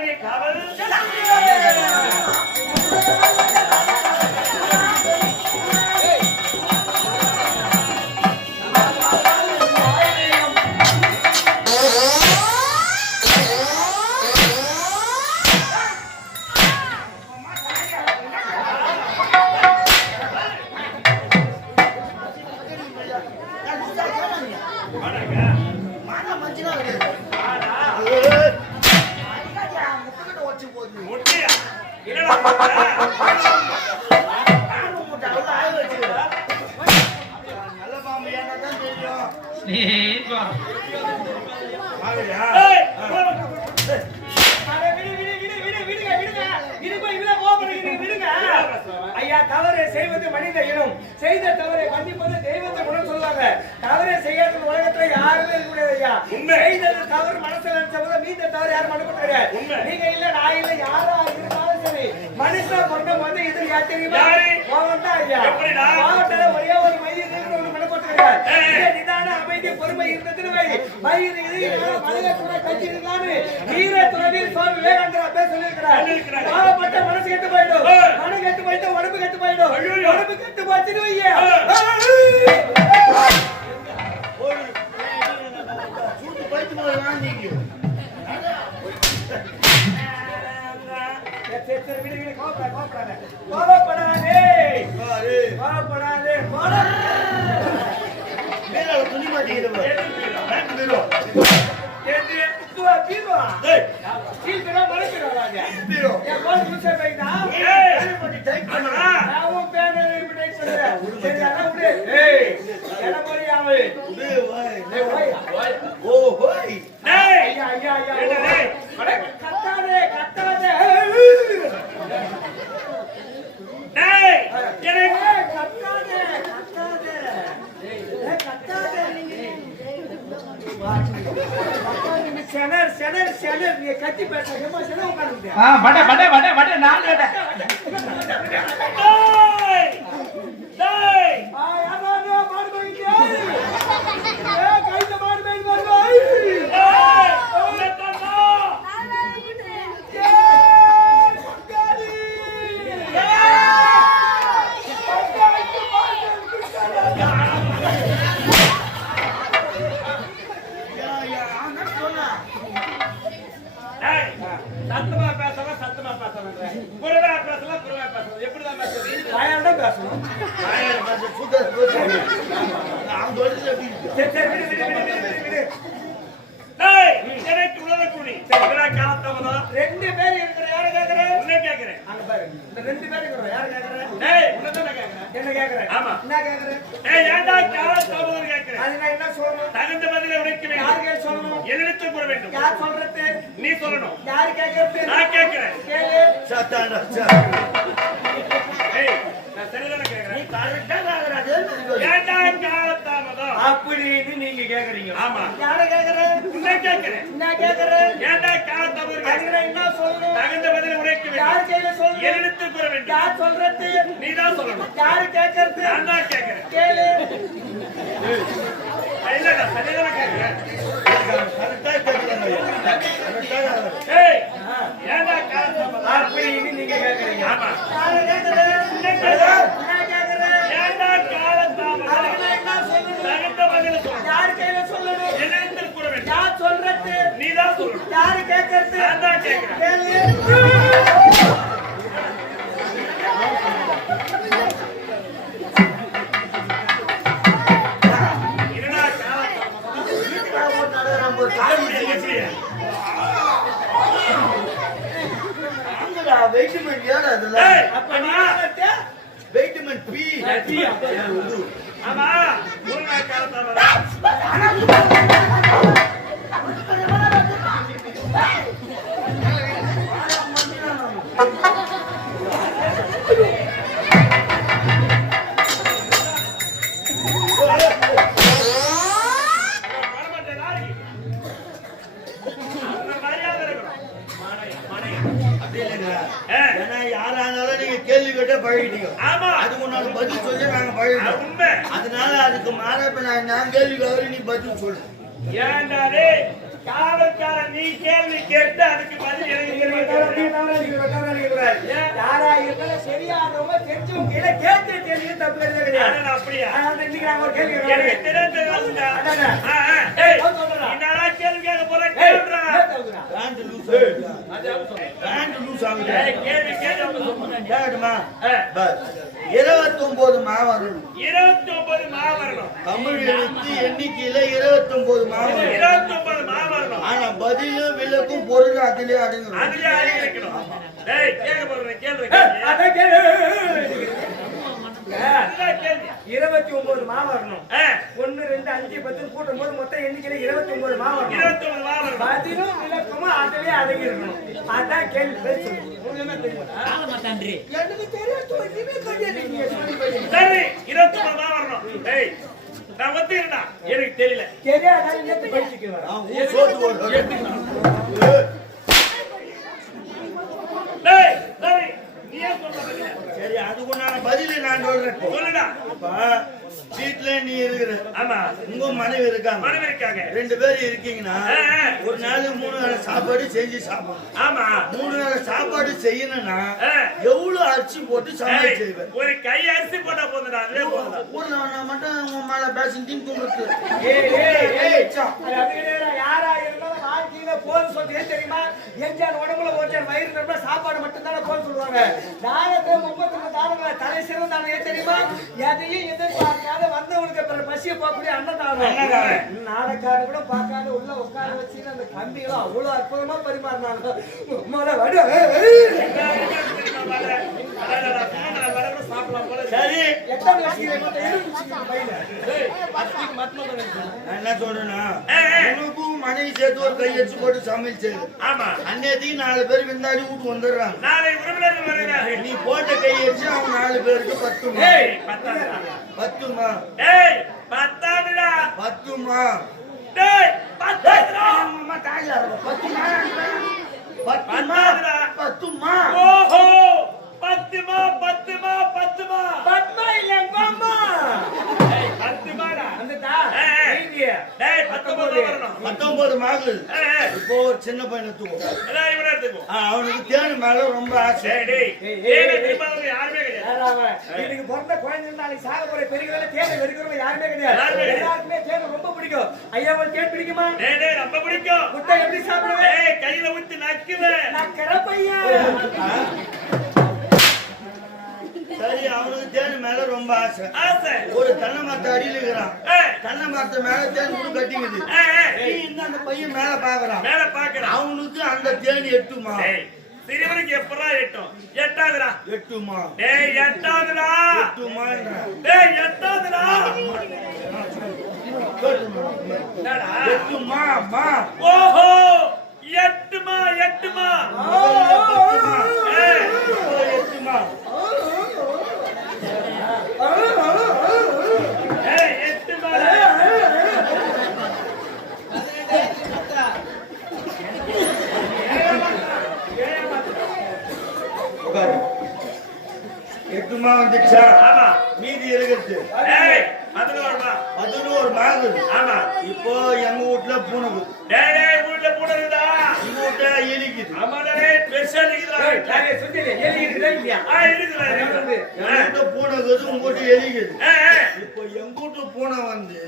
ये घाघर ஐயா தவறு செய்வது மனித இனம் செய்த தவறை மன்னிப்பது தெய்வத்தை குணம் சொல்லுவாங்க தவறை செய்யாத உலகத்துல யாருமே முடியாது ஐயா. செய்தது தவறு மனசுல நினைச்சவங்க மீந்த தவறு யாரும் கிடையாது உண்மை. நீங்க இல்ல நான் இல்ல யாரா இருந்தாலும் சரி மனுஷன் கொண்ட வந்து இது யார் தெரியுமா தான் ஐயா எப்படிடா? கோவத்துல ஒரே ஒரு மையம் இருக்கு நிதான அமைதி பொறுமை இருந்ததுன்னு வை. மயிறு இது மனிதத்துறை கட்சி இருந்தான்னு வீர துறவியில் சுவாமி விவேகானந்தர் அப்பே சொல்லியிருக்கிறார். பாவப்பட்ட மனசு கெட்டு போயிடும். மனம் கெட்டு போயிட்டு உடம்பு கெட்டு போயிடும். உடம்பு கெட்டு போச்சுன்னு வையே. கோவப்படாத, கோவப்படாத. கோவப்படாதே. கோவப்படாதே கோவப்படாதே. கேட்டு, துவா, தீர்வா. ஏய், சீக்கிரம் மறைக்கிறோம் ராஜா. என் போன் புதுசா போயிட்டா? ஏய், ஆமா. நான் உன் பேரை இப்படி type பண்றேன். சரி, அதான் விடு. ஏய், இடம் போடி ஆளு. ஏய், ஓய். டேய், ஐயா, ஐயா, ஐயா, என்ன ஓய். டேய்? அட, கத்தாதே, கத்தாதே. டேய், எனக்கு ஏய், கத்தாதே, கத்தாதே. ஏய், கத்தாதே. நீ செனர், செனர், செனர். நீ கத்தி பேச ஏம்மா செனர் உட்கார்ந்துட்டியா? ஆ, வட வட வட வட நான் கேட்டேன் ரெண்டு பேர் இருக்கிற யார கேக்குற உன்னை கேட்கிறேன். அங்க பாரு இந்த ரெண்டு பேர் இருக்கிற யார கேக்குற டேய், உன்னைத்தானே கேட்கிறேன். என்ன கேக்குற ஆமா. என்ன கேக்குற டேய், ஏன்டா காலத்தாமதம் கேட்கிறேன்? அது நான் என்ன சொல்லணும் தகுந்த பதிலை உரைக்க வேண்டும். யாருக்கு சொல்லணும் கூற வேண்டும். யார் சொல்றது நீ சொல்லணும். யார் கேக்குறது நான் கேட்கிறேன். கேளு ஏய், நான் சரிதானே கேட்கிறேன். ஏன்டா காலத்தாமதம்? அப்படின்னு நீங்க கேக்குறீங்க ஆமா. யார கேக்குற உன்னை கேட்கிறேன். என்ன கேக்குற ஏன்டா அதுக்கு கேட்கிறேன்? நான் என்ன சொல்லணும் தகுந்த பதிலை உரைக்க யார் வேண்டும். கையில சொல்லணும் என்னிடத்தில் கூற வேண்டும். யார் சொல்றது நீதான் சொல்லணும். யாரு கேக்குறது நான் தான் கேட்கிறேன். கேளு இல்ல, நான் சரிதானே கேட்கிறேன். ஏய், ஏன்டா? அப்படின்னு நீங்க கேக்குறீங்க ஆமா. யாரு கேக்குற உன்னை கேட்கிறேன். என்ன கேக்குற ஏன்டா காலத்தாமதம்? அதுக்கு நான் என்ன சொல்லணும் தகுந்த பதிலை சொல்லணும். யார் கையில சொல்லணும் என்னிடத்தில் கூற வேண்டும். யார் சொல்றது நீதான் சொல்லணும். யாரு கேக்குறது நான் தான் கேட்கிறேன். கேட்ட பழகிட்டீங்க. ஆமா. அதுக்கு முன்னாடி பதில் சொல்லி நாங்க பழகிட்டோம். உண்மை. அதனால அதுக்கு மாற இப்ப நான் நான் கேள்வி நீ பதில் சொல்லு. ஏண்டாலே காவல்காரன் நீ கேள்வி கேட்டு அதுக்கு பதில் எனக்கு யாரா இருந்தாலும் சரியானவங்க தெரிஞ்சவங்க கிட்ட கேட்டு தப்பு கிடையாது. அப்படியா? இன்னைக்கு நாங்க ஒரு கேள்வி எனக்கு. தெரியாது கேள்வி கேட்க போற? கேள்வி பஸ் இருபத்தொன்பது மாவரும் இருபத்தி ஒன்பது மா வரணும் தமிழ் எழுத்து எண்ணிக்கையில இருபத்தொன்பது மாவரும் இருபத்தி ஒன்பது மா வரணும் ஆனா பதிலும் விளக்கும் பொருள் அதிலே அடங்கும். அதுலயே அடங்கி இருக்கணும் டேய் கேட்க போறேன் கேள்வி கேள்வி. இருபத்தி ஒன்பது மா வரணும். ஒன்னு ரெண்டு அஞ்சு பத்து கூட்டும் போது மொத்தம் எண்ணிக்கையில இருபத்தி ஒன்பது மா வரணும். இருபத்தி ஒன்பது மா வரணும். பதிலும் விளக்கமும் அதுலயே அடங்கி இருக்கணும் அதான் கேள்வி. போய் சரி இருபத்தி ஒன்பது மா வரணும். டேய் நான் ஒத்துக்கிறேன்டா. எனக்கு தெரியல. தெரியாத நேத்து படிச்சுக்கு வர நான் ஊர் சோத்து போடுறேன். டேய் சரி நீ ஏன் சொல்ற பதில சரி அதுக்கு நான் பதில நான் சொல்றேன் சொல்லுடா வீட்டுல நீ இருக்கிற ஆமா உங்க மனைவி இருக்காங்க மனைவி இருக்காங்க ரெண்டு பேரும் இருக்கீங்கன்னா. ஒரு நாளைக்கு மூணு வேளை சாப்பாடு செஞ்சு சாப்பிடணும் ஆமா மூணு வேளை சாப்பாடு செய்யணும்னா. எவ்வளவு அரிசி போட்டு ஏய், செய்வேன் ஒரு கை அரிசி போட்டா போதுடா அதுவே போதுடா ஊர்ல நான் மட்டும் உன் மேல பேசிட்டு தூங்குறது ஏய் ஏய் ஏய் அது அப்படியே யாரா வாழ்க்கையில போதும் ஏன் தெரியுமா? எஞ்சான் உடம்புல ஓச்சான் வயிறு நிரம்ப சாப்பாடு மட்டும் தானே போதும் சொல்லுவாங்க. தானத்தை முப்பத்தி ரெண்டு தானங்களை தலை சிறந்த தானம் ஏன் தெரியுமா? எதையும் எதிர்பார்க்காத வந்தவனுக்கு பிறகு பசியை போகக்கூடிய அன்னதானம். நாடக்காரன் கூட பார்க்காத உள்ள உட்கார வச்சு அந்த கம்பிகளும் அவ்வளவு அற்புதமா பரிமாறினாங்க. உம்மால வடு. சரி. எத்தனை என்ன சொல்றேன்னா மனைவி சேர்த்து ஒரு கை அரிசி போட்டு சமையல் செய்யுது ஆமா. அன்னையத்தையும் நாலு பேர் விருந்தாடி வீட்டு வந்துடுறாங்க. நாளை வருகிறார்கள். நீ போட்ட கை அவங்க நாலு பேருக்கு பத்துமா? பத்துமா? பத்தாதுடா. பத்துமா? பத்துமா? பத்துமா. பத்துமா? ஓஹோ பத்துமா பத்துமா பத்துமா. பத்மா இல்ல அம்மா. ஏய் பத்துமாடா வந்துட்டா? ஏய், ஏய். நீங்க. டேய் பத்தொன்பது மாகுது. இப்போ ஒரு சின்ன பையனை தூக்கும் அவனுக்கு தேனு மேல ரொம்ப ஆசை. யாருமே கிடையாது. பிறந்த குழந்தை நாளைக்கு சாக போற பெரியவங்க தேனை வெறுக்கிறவங்க யாருமே கிடையாது. எல்லாருக்குமே தேனை ரொம்ப பிடிக்கும். ஐயா உங்களுக்கு தேன் பிடிக்குமா? ரொம்ப பிடிக்கும். முட்டை எப்படி சாப்பிடுவேன்? ஏய் கையில ஊத்தி நக்குவேன். நான் கிடப்பையன் சரி அவனுக்கு தேனு மேல ரொம்ப ஆசை. ஆசை. ஒரு தென்னை மரத்தை அடியில் இருக்கிறான். தென்னை மரத்து மேல தேன் கூட கட்டிக்குது. அந்த பையன் மேல பாக்குறான். மேல பாக்குறான். அவனுக்கு அந்த தேன் எட்டுமா? சிறுவனுக்கு எப்படா எட்டும்? எட்டாதுடா எட்டுமா? டேய் எட்டாதுடா எட்டுமான்றான் டேய் எட்டாதுடா எட்டுமா? மா. ஓஹோ எட்டுமா எட்டுமா? எட்டுமா ஏய் எட்டுமா உட்காரு. வந்துச்சா ஆமா. மீதி பதினோருமா பதினோரு மாகுது ஆமா. இப்போ எங்க வீட்டுல டேய் வீட்டுல போடுறதா எங்க வீட்டுல எலிக்குது. சுத்திலே ஏறி இருக்குதா இருக்குது பூனை இருக்குது உங்க வீட்டு எலிக்குது. இப்போ எங்க வீட்டு பூனை வந்து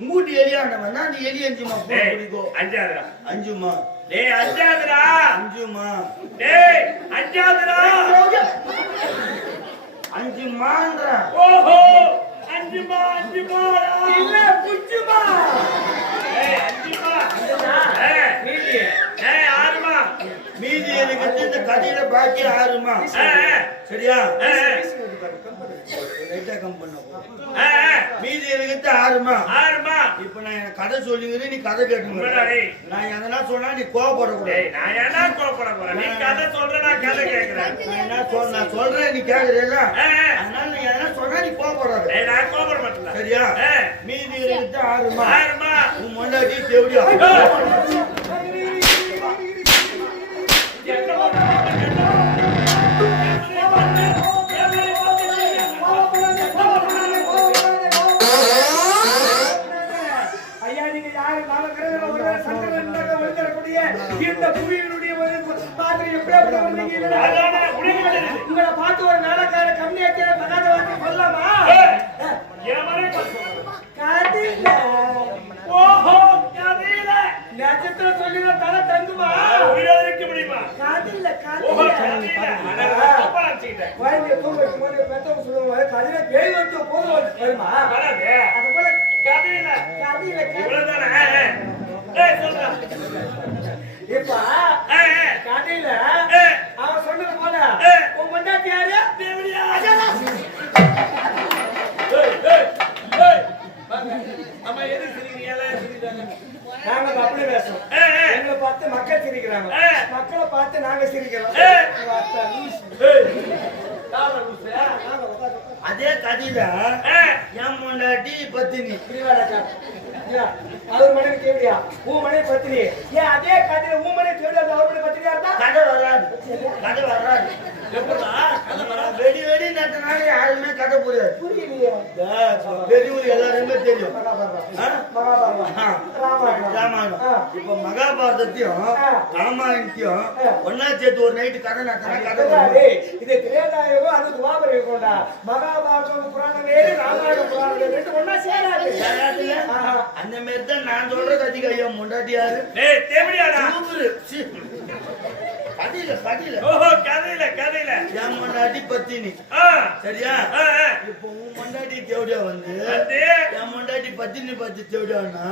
உங்க வீட்டு எலியாண்டவன். அந்த எலி அஞ்சுமா பூனை டேய் பிடிக்கும் அஞ்சாதுடா. அஞ்சுமா. டேய் அஞ்சாதுடா. அஞ்சுமா. டேய் அஞ்சாதுடா அஞ்சுமான்ற ஓஹோ அஞ்சுமா அஞ்சுமாடா இல்ல புச்சுமா ஏய் அஞ்சுமா ஏய் நீதி ஏய் ஆறுமா மீதி எனக்கு இந்த கதையில பாக்கி ஏய் சரியா? லைட்டா கம் பண்ண. மீதி எனக்கு ஆறுமா ஆறுமா இப்ப நான் எனக்கு கதை சொல்லிங்கிறேன் நீ கதை கேட்கணும்? நான் எதனா சொன்னா நீ கோவப்படக்கூடாது. நான் என்ன கோபப்பட போறேன் நீ கதை சொல்ற நான் கதை கேக்குறேன். நான் என்ன சொல் நான் சொல்றேன் நீ கேக்குறேல்ல? அதனால நீ எதனா சொன்னா நீ கோவப்படாத. நான் கோபப்பட மாட்டேன் சரியா? மீதி எனக்கு ஆறுமா? ஆறுமா? உன் மொண்டாட்டி தேவடியா இந்த புவியினுடைய மாதிரி எப்படி எப்படி வந்தீங்க அதானே, உங்களை பார்த்து ஒரு வேலைக்கார கம்மியாக்கிற தகாத வார்த்தை சொல்லலாமா ஏய், என் மனைவி பார்த்து சொல்றேன். காதில்ல ஓஹோ கதையில நட்சத்திரம் சொல்லி தலை தங்குமா உயிரோடு இருக்க முடியுமா காதில்ல ஓஹோ காதில்ல கதையில நான் தப்பா நினைச்சுக்கிட்டேன் குழந்தைய தூங்க வைக்கும்போது பெத்தவங்க சொல்லுவாங்க கதிரை பேய் வந்து போதும் வருமா வராது அது போல கதையில கதிரை இவ்வளவுதானே ஏய் சொல்றா இப்ப ஏய், ஏய், கதையில ஏய், அவன் சொன்னது போல ஏய். உன் பொண்டாட்டி யாரு தேவடியா ஏய், ஏய், ஏய். வாங்க. அம்மா எதுக்கு சிரிக்கிறீங்க? எல்லாம் சிரிக்கிறாங்க. நாங்க அப்படி பேசுறோம் ஏய், ஏய், எங்களை பார்த்து மக்கள் சிரிக்கிறாங்க ஏய். மக்களை பார்த்து நாங்க சிரிக்கிறோம். அதே கதையில என் முன்னாடி பத்தினி. ஐயா, அவர் மனைவி கேவியா உன் மனைவி பத்தினி ஏன் அதே கதையில உன் மனைவி கேவியா அவர் மனைவி பத்தினியா இருந்தா? கதை வராது. கதை வராது. வெடி வெடி நட்டனால யாருமே கதை புரியாது புரியலையே. பெரியவர் எல்லாருமே தெரியும். ராமாயணம். இப்ப மகாபாரதத்தையும். ராமாயணத்தையும். ஒன்னா சேர்த்து ஒரு நைட்டு கதை நட்டனா கதை இது திரேதாயுகம், அது துவாபர யுகம்டா. மகாபாரதம் புராணம் வேறு ராமாயண புராணம் ஒண்ணா சேராது. அந்த மாதிரி தான் நான் சொல்றது அதிகம். ஐயா முண்டாட்டி யாரு ஏய், தேவடியாடா? சூப்பரு. கதையில கதையில ஓஹோ கதையில கதையில. என் முண்டாட்டி பத்தினி. சரியா. இப்போ உன் முண்டாட்டி தேவடியா வந்து என் முண்டாட்டி பத்தினி பத்தி தேவடியானா.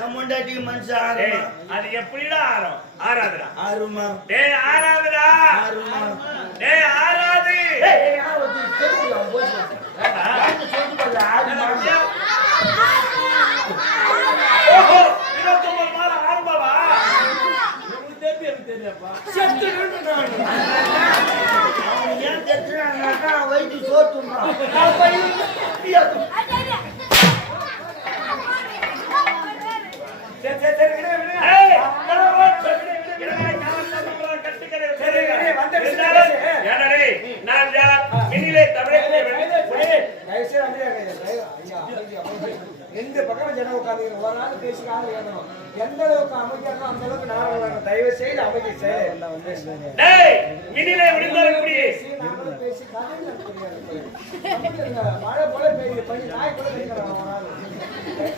என் முண்டாட்டிக்கு மனுஷன் ஆறுமா அது எப்படிடா ஆறும்? ஆறாதுடா. ஆறுமா? டேய் ஆறாதுடா. ஆறுமா? டேய் ஆறாது. ஏய், கேட்டுக்கலாம், போய் சொல்லு. யாருக்கு சொல்லிட்டு போகுது, ஆறுமா? ஏன் தெரிஞ்சுனாங்கன்னாக்கா, அவன் வயிற்றுக்கு உட்காந்துக்கிறோம் ஒரு நாள் பேசி காலம் ஏறணும் எந்த அளவுக்கு இருக்கோ அந்த அளவுக்கு நானும் வரணும் தயவு செய்து அமைதி நாங்களும் பேசி கதையில. மழை போல பெய்யுது. பனி நாய்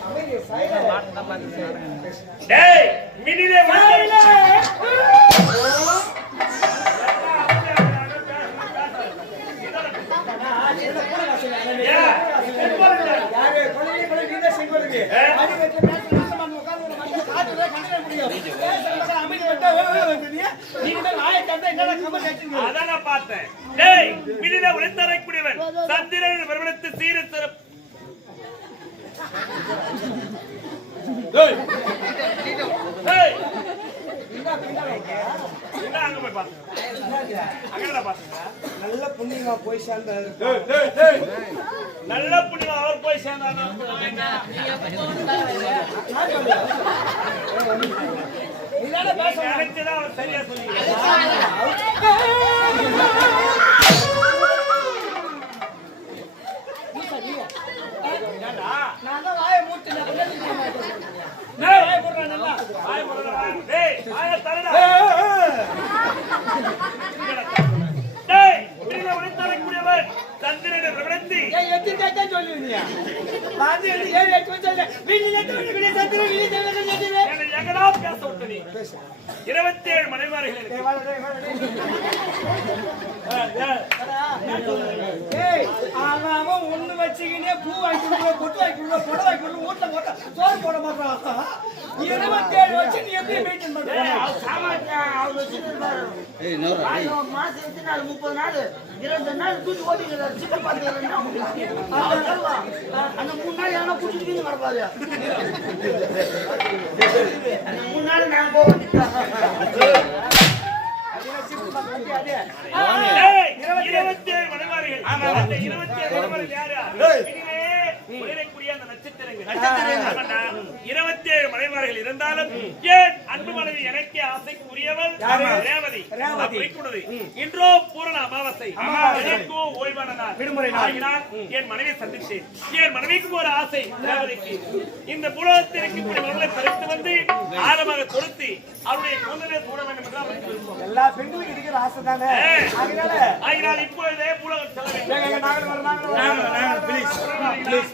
அமைதி டேய் மினிலே விழுந்தாலும் யாரு கொலை கொலை நீ தான் செங்கோலுக்கு அடி வச்சு பேச நாசமா உட்கார்ந்து நம்ம காது வரை கண்டன முடியும் பேசுறதுக்கு அமைதி வந்தா ஓ ஓ வந்துறியா நீங்க தான் நாயை கண்டா என்னடா கமெண்ட் அடிச்சீங்க அதான் நான் பார்த்தேன் டேய் மினிலே விழுந்தரைக்கூடியவன் சந்திரன் பிரபலத்து சீர சிறப்பு டேய் டேய் என்ன அங்க போய் பாத்துங்க அங்கடா பாத்துங்க நல்ல புண்ணியமா போய் சேர்ந்த நல்ல புண்ணியம் அவர் போய் சேர்ந்தாங்க நினைச்சுதான் அவர் சரியா நான் வாய மூட்டு நான் வாய போடுறேன் நல்லா வாய் போடுறா. டேய், வாயை ஏழு மனைவாரிகள் அவன் வச்சுக்கினே பூ வாங்கி கொடுக்கல பொட்டு வாங்கி கொடுக்கல புடவை வாங்கி கொடுக்கல வீட்டுல போட்டா சோறு போட மாட்டான் இருபத்தேழு வச்சு நீ எப்படி மெயின்டைன் பண்ற? மாசம் நாள்? முப்பது நாள் இருபது நாள் தூக்கி ஓட்டிக்கிறார். சிக்கன் சொல்லுவான் அந்த மூணு நாள் எவனா குடிச்சிட்டு வீங்க கிடப்பாரு அந்த மூணு நாள் நான் போக இருபத்தி ஏழு மனைவாரிகள். இருபத்தி ஏழு மனைவாரிகள் யாரு? இருக்கக்கூடிய அந்த நட்சத்திரங்கள். இருபத்தி ஏழு மனைவார்கள் இருந்தாலும் ஏன் அன்பு மனைவி எனக்கே ஆசைக்குரியவள்? ரேவதி. ரேவதி. அப்படி கூடது. இன்றோ பூரண அமாவாசை. அமாவாசை. எனக்கோ ஓய்வான நாள். விடுமுறை நாள். என் மனைவி சந்தித்தேன். என் மனைவிக்கு ஒரு ஆசை ரேவதிக்கு. இந்த இருக்கக்கூடிய மகளை பறித்து வந்து ஆழமாக கொடுத்து அவருடைய குழந்தையை சூட வேண்டும் என்று அவருக்கு விருப்பம் எல்லா பெண்களுக்கும் இருக்கிற ஆசை தானே. அதனால இப்பொழுதே புலகம் செல்ல வேண்டும். ஏங்க, ஏங்க, நாங்களும் வரோம்,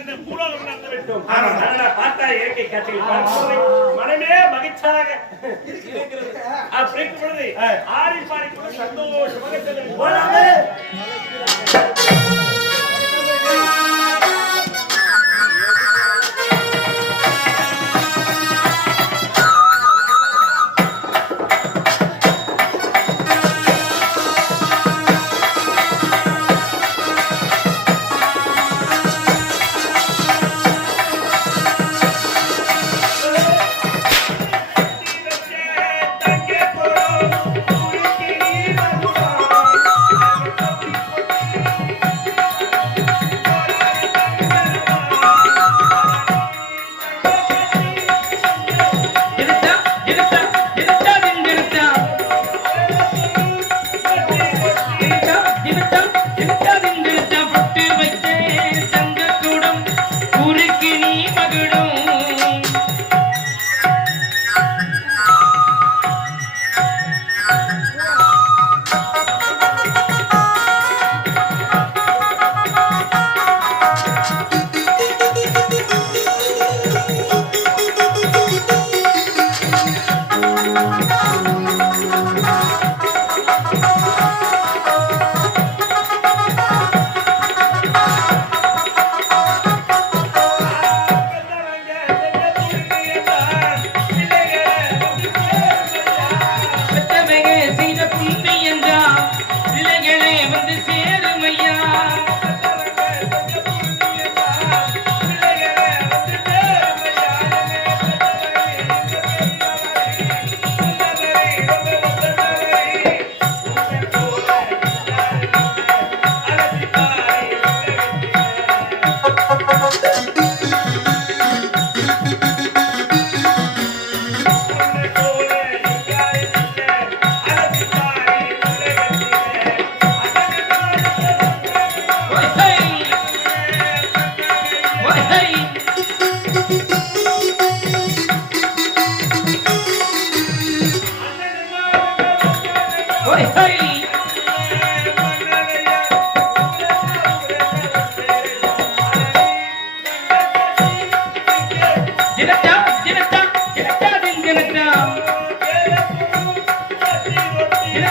இந்த பூலோகம் நடந்து விட்டோம். பார்த்தா இயற்கை காட்சிகள் மனமே மகிழ்ச்சியாக இருக்கிறது. அப்படி பொழுது ஆடி பாடி கூட சந்தோஷமாக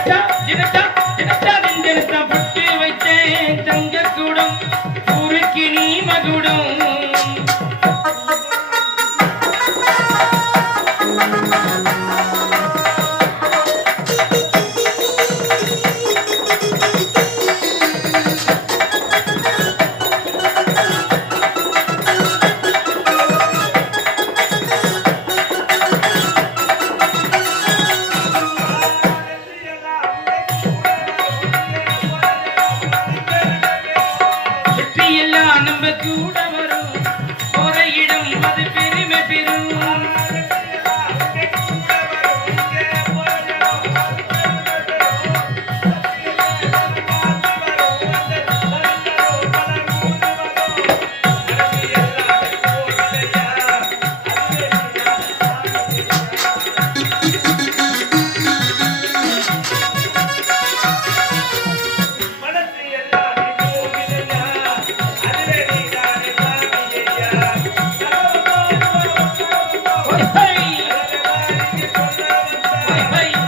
자. ಕೂಡ பை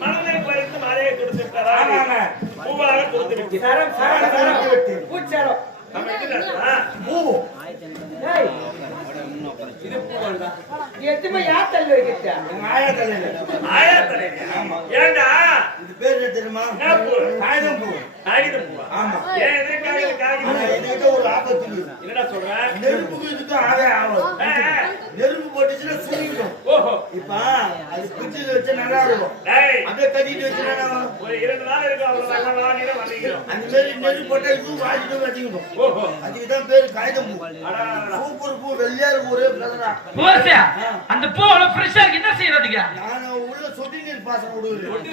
மனதை பறித்து மலையை கொடுத்து விட்டாரா. ஆமாங்க. பூவாக கொடுத்து விட்டு சரம் சரம் சரம் பூச்சரம் நம்ம எத்துமே யார் தள்ளி வைக்கிட்ட ஆயா தலையில ஆயா தலைவியா? ஏண்டா இது பேர் என்ன தெரியுமா என்ன பூ? காகிதம் பூ காகிதம் பூவா? ஆமா. ஏன் காகிதம் காகிதம்? ஒரு ஆபத்து. என்னடா சொல்ற? நெருப்புக்கு ஆவே. நெருப்பு போட்டுச்சுன்னா சுருங்கிடும் ஓஹோ. இப்ப அது பிடிச்சது வச்சா நல்லா இருக்கும் டேய், அப்படியே கட்டிட்டு வச்சுனா ஒரு இரண்டு நாள் இருக்கு அவ்வளவு நல்லா வந்துக்கிறோம். அந்த மாதிரி நெருப்பு போட்டா இதுவும் வாங்கிட்டு வச்சுக்கணும். அதுக்குதான் பேரு காகிதம் பூ அடா, அடா, அடா. சூப்பர் பூ வெள்ளையா இருக்கும் போசா அந்த பூ அவ்வளவு ஃப்ரெஷ்ஷா இருக்கு. என்ன செய்யறதுங்க நான் உள்ள சொட்டு நீர் பாசனம் விடுவேன்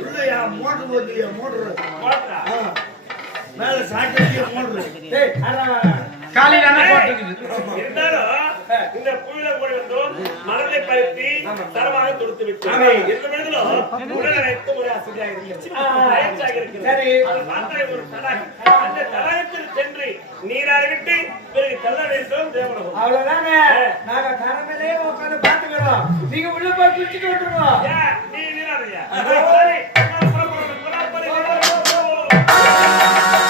உள்ள என் மோட்டர் என் மோட்டர். மேல சாட்டடிய மோட்டர் டேய் அடா காலையில என்ன போட்டுருக்குது இருந்தாலும் இந்த புயல கூட வந்து மணலை பருத்தி தரமாக கொடுத்து விட்டு. இந்த மனிதனும் உடல் அனைத்து ஒரு அசதியாக இருக்கிறது. ஆ. அயற்சியாக இருக்கிறது. சரி. அது பார்த்தா ஒரு தடாகம். அந்த தடாகத்தில் சென்று நீராடி விட்டு பிறகு தள்ள வேண்டும் அவ்வளவுதானே நாங்க கரமேலே உட்கார்ந்து பாத்துக்கிறோம் நீங்க உள்ள போய் குளிச்சுட்டு நீ நீராடுறியா?